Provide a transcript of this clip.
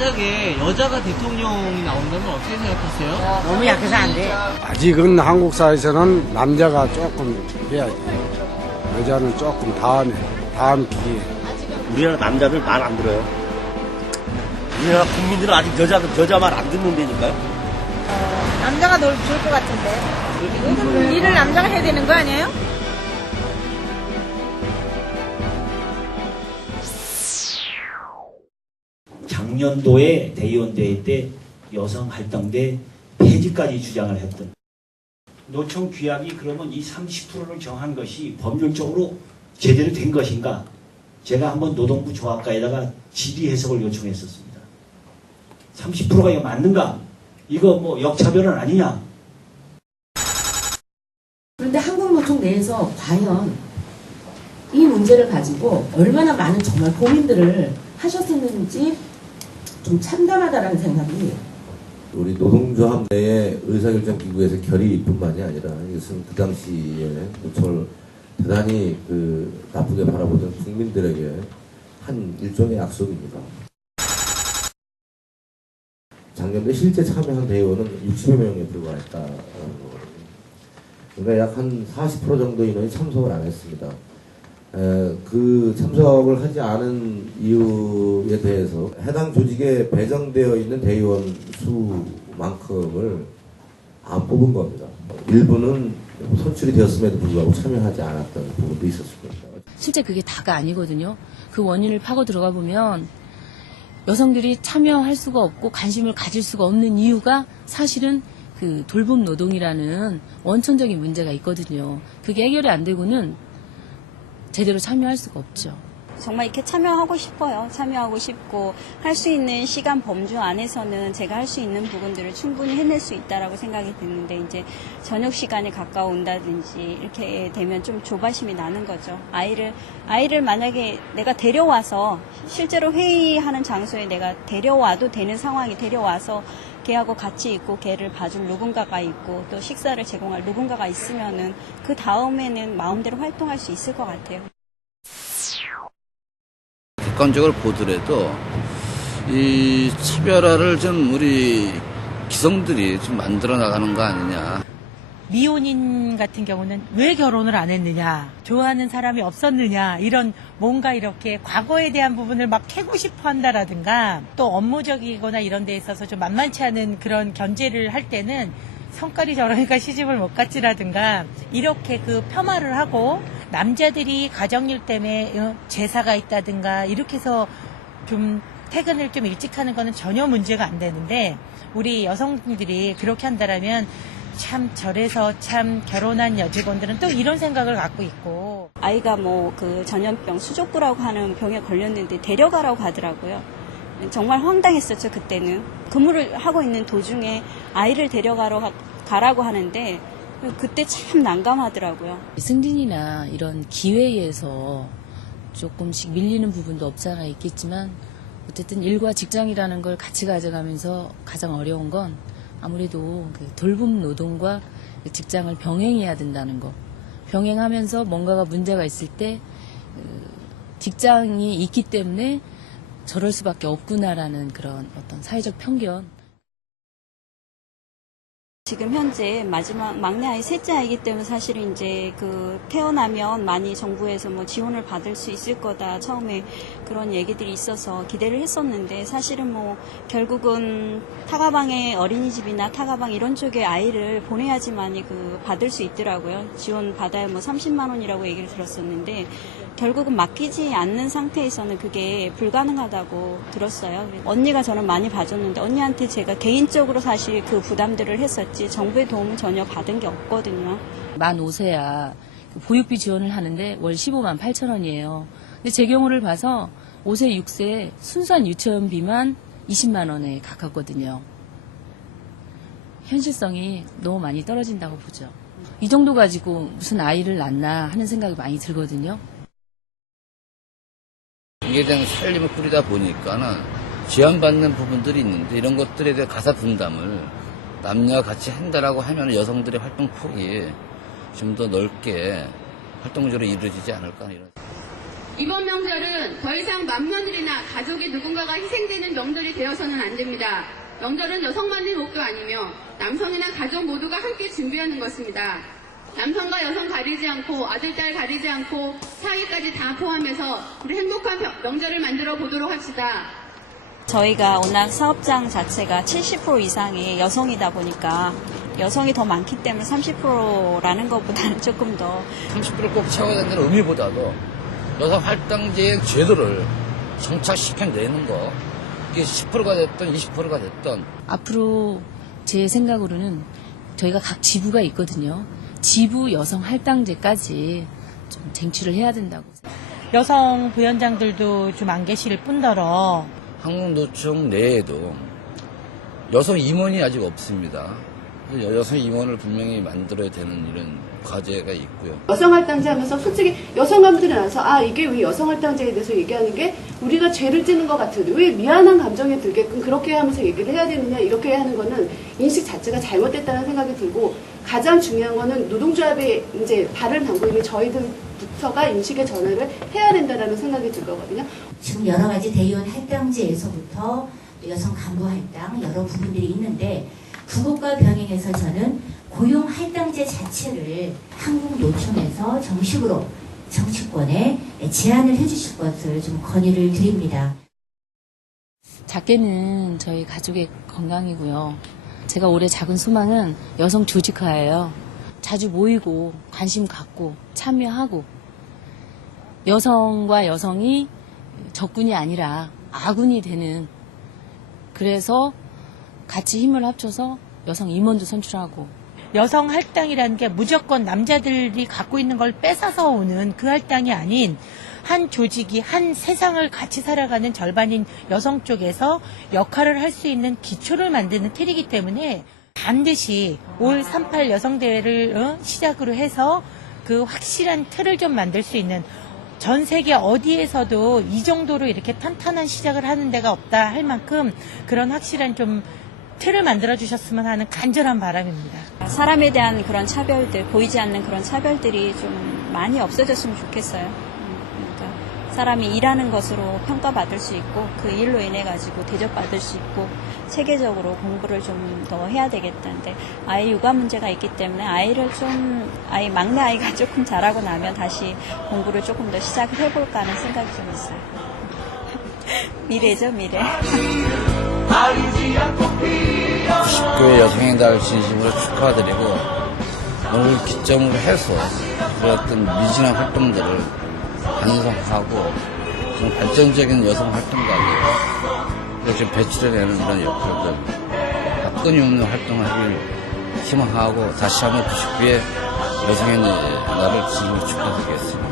만약에 여자가 대통령이 나온다면 어떻게 생각하세요? 너무 약해서 안 돼. 아직은 한국 사회에서는 남자가 조금 해야지. 여자는 조금 다음 기회에. 우리나라 남자들 말 안 들어요. 우리나라 국민들은 아직 여자 말 안 듣는다니까요. 남자가 좋을 것 같은데. 모든 일을 남자가 해야 되는 거 아니에요? 작년도에 대의원대회 때 여성할당대 폐지까지 주장을 했던 노총 규약이 그러면 이 30%를 정한 것이 법률적으로 제대로 된 것인가? 제가 한번 노동부 조합과에다가 질의 해석을 요청했었습니다. 30%가 이거 맞는가? 이거 뭐 역차별은 아니냐? 그런데 한국노총 내에서 과연 이 문제를 가지고 얼마나 많은 정말 고민들을 하셨었는지 좀 참담하다라는 생각이. 우리 노동조합 내의 의사결정기구에서 결의뿐만이 아니라 이것은 그 당시에 노총을 대단히 나쁘게 바라보던 국민들에게 한 일종의 약속입니다. 작년에 실제 참여한 대의원은 60여 명에 불과했다. 그러니까 약 한 40% 정도 인원이 참석을 안 했습니다. 그 참석을 하지 않은 이유에 대해서 해당 조직에 배정되어 있는 대의원 수만큼을 안 뽑은 겁니다. 일부는 선출이 되었음에도 불구하고 참여하지 않았던 부분도 있었을 겁니다. 실제 그게 다가 아니거든요. 그 원인을 파고 들어가 보면 여성들이 참여할 수가 없고 관심을 가질 수가 없는 이유가 사실은 그 돌봄 노동이라는 원천적인 문제가 있거든요. 그게 해결이 안 되고는 제대로 참여할 수가 없죠. 정말 이렇게 참여하고 싶어요. 참여하고 싶고 할 수 있는 시간 범주 안에서는 제가 할 수 있는 부분들을 충분히 해낼 수 있다라고 생각이 드는데 이제 저녁 시간이 가까운다든지 이렇게 되면 좀 조바심이 나는 거죠. 아이를 만약에 내가 데려와서 실제로 회의하는 장소에 내가 데려와도 되는 상황이 데려와서 걔하고 같이 있고 걔를 봐줄 누군가가 있고 또 식사를 제공할 누군가가 있으면은 그 다음에는 마음대로 활동할 수 있을 것 같아요. 객관적으로 보더라도 이 차별화를 좀 우리 기성들이 좀 만들어 나가는 거 아니냐. 미혼인 같은 경우는 왜 결혼을 안 했느냐, 좋아하는 사람이 없었느냐, 이런 뭔가 이렇게 과거에 대한 부분을 막 캐고 싶어 한다라든가 또 업무적이거나 이런 데 있어서 좀 만만치 않은 그런 견제를 할 때는 성깔이 저러니까 시집을 못 갔지라든가 이렇게 그 폄하를 하고 남자들이 가정일 때문에 제사가 있다든가 이렇게 해서 좀 퇴근을 좀 일찍 하는 거는 전혀 문제가 안 되는데 우리 여성들이 그렇게 한다라면 참 저래서 참 결혼한 여직원들은 또 이런 생각을 갖고 있고 아이가 뭐 그 전염병 수족구라고 하는 병에 걸렸는데 데려가라고 하더라고요. 정말 황당했었죠. 그때는 근무를 하고 있는 도중에 아이를 가라고 하는데 그때 참 난감하더라고요. 승진이나 이런 기회에서 조금씩 밀리는 부분도 없잖아 있겠지만 어쨌든 일과 직장이라는 걸 같이 가져가면서 가장 어려운 건 아무래도 그 돌봄 노동과 직장을 병행해야 된다는 거. 병행하면서 뭔가가 문제가 있을 때 직장이 있기 때문에 저럴 수밖에 없구나라는 그런 어떤 사회적 편견. 지금 현재 마지막 막내 아이 셋째 아이기 때문에 사실은 이제 그 태어나면 많이 정부에서 뭐 지원을 받을 수 있을 거다 처음에 그런 얘기들이 있어서 기대를 했었는데 사실은 뭐 결국은 타가방의 어린이집이나 타가방 이런 쪽에 아이를 보내야지만이 그 받을 수 있더라고요. 지원 받아야 뭐 30만 원이라고 얘기를 들었었는데 결국은 맡기지 않는 상태에서는 그게 불가능하다고 들었어요. 언니가 저는 많이 봐줬는데 언니한테 제가 개인적으로 사실 그 부담들을 했었지 정부의 도움은 전혀 받은 게 없거든요. 만 5세야 보육비 지원을 하는데 월 15만 8천 원이에요. 근데 제 경우를 봐서 5세, 6세 순수한 유치원비만 20만 원에 가깝거든요. 현실성이 너무 많이 떨어진다고 보죠. 이 정도 가지고 무슨 아이를 낳나 하는 생각이 많이 들거든요. 이에 대한 살림을 꾸리다 보니까는 지원받는 부분들이 있는데 이런 것들에 대한 가사 분담을 남녀가 같이 한다라고 하면 여성들의 활동 폭이 좀 더 넓게 활동적으로 이루어지지 않을까 이런. 이번 명절은 더 이상 맏며느리나 가족의 누군가가 희생되는 명절이 되어서는 안 됩니다. 명절은 여성만의 몫도 아니며 남성이나 가족 모두가 함께 준비하는 것입니다. 남성과 여성 가리지 않고 아들, 딸 가리지 않고 사위까지 다 포함해서 우리 행복한 명절을 만들어 보도록 합시다. 저희가 워낙 사업장 자체가 70% 이상이 여성이다 보니까 여성이 더 많기 때문에 30%라는 것보다는 조금 더 30%를 꼭 채워야 된다는 의미보다도 여성 할당제의 제도를 정착시켜내는 거, 이게 10%가 됐든 20%가 됐든 앞으로 제 생각으로는 저희가 각 지부가 있거든요. 지부 여성 할당제까지 좀 쟁취를 해야 된다고. 여성 부위원장들도 좀 안 계실 뿐더러 한국노총 내에도 여성 임원이 아직 없습니다. 여성 임원을 분명히 만들어야 되는 이런 과제가 있고요. 여성할당제 하면서 솔직히 여성감들이 나와서 이게 왜 여성할당제에 대해서 얘기하는 게 우리가 죄를 지는 것 같은데 왜 미안한 감정이 들게끔 그렇게 하면서 얘기를 해야 되느냐 이렇게 하는 거는 인식 자체가 잘못됐다는 생각이 들고 가장 중요한 거는 노동조합에 이제 발을 담고 있는 저희들부터가 인식의 전환을 해야 된다는 생각이 들 거거든요. 지금 여러 가지 대의원 할당제에서부터 여성 간부 할당 여러 부분들이 있는데 그것과 병행해서 저는 고용 할당제 자체를 한국노총에서 정식으로 정치권에 제안을 해주실 것을 좀 건의를 드립니다. 작게는 저희 가족의 건강이고요. 제가 올해 작은 소망은 여성 조직화예요. 자주 모이고 관심 갖고 참여하고 여성과 여성이 적군이 아니라 아군이 되는, 그래서 같이 힘을 합쳐서 여성 임원도 선출하고. 여성 할당이라는 게 무조건 남자들이 갖고 있는 걸 뺏어서 오는 그 할당이 아닌 한 조직이 한 세상을 같이 살아가는 절반인 여성 쪽에서 역할을 할 수 있는 기초를 만드는 틀이기 때문에 반드시 올 38 여성대회를 시작으로 해서 그 확실한 틀을 좀 만들 수 있는, 전 세계 어디에서도 이 정도로 이렇게 탄탄한 시작을 하는 데가 없다 할 만큼 그런 확실한 좀 틀을 만들어 주셨으면 하는 간절한 바람입니다. 사람에 대한 그런 차별들, 보이지 않는 그런 차별들이 좀 많이 없어졌으면 좋겠어요. 그러니까 사람이 일하는 것으로 평가받을 수 있고 그 일로 인해 가지고 대접받을 수 있고 체계적으로 공부를 좀 더 해야 되겠다는데 아이 육아 문제가 있기 때문에 막내 아이가 조금 자라고 나면 다시 공부를 조금 더 시작을 해볼까 하는 생각이 좀 있어요. 미래죠, 미래. 90교회 여성의 날 진심으로 축하드리고 오늘 기점으로 해서 그랬던 미진한 활동들을 반성하고 좀 발전적인 여성 활동가들 지금 배출해내는 이런 역할들 박근이 없는 활동을 하길 희망하고 다시 한번 99회 여성의 날을 진심으로 축하드리겠습니다.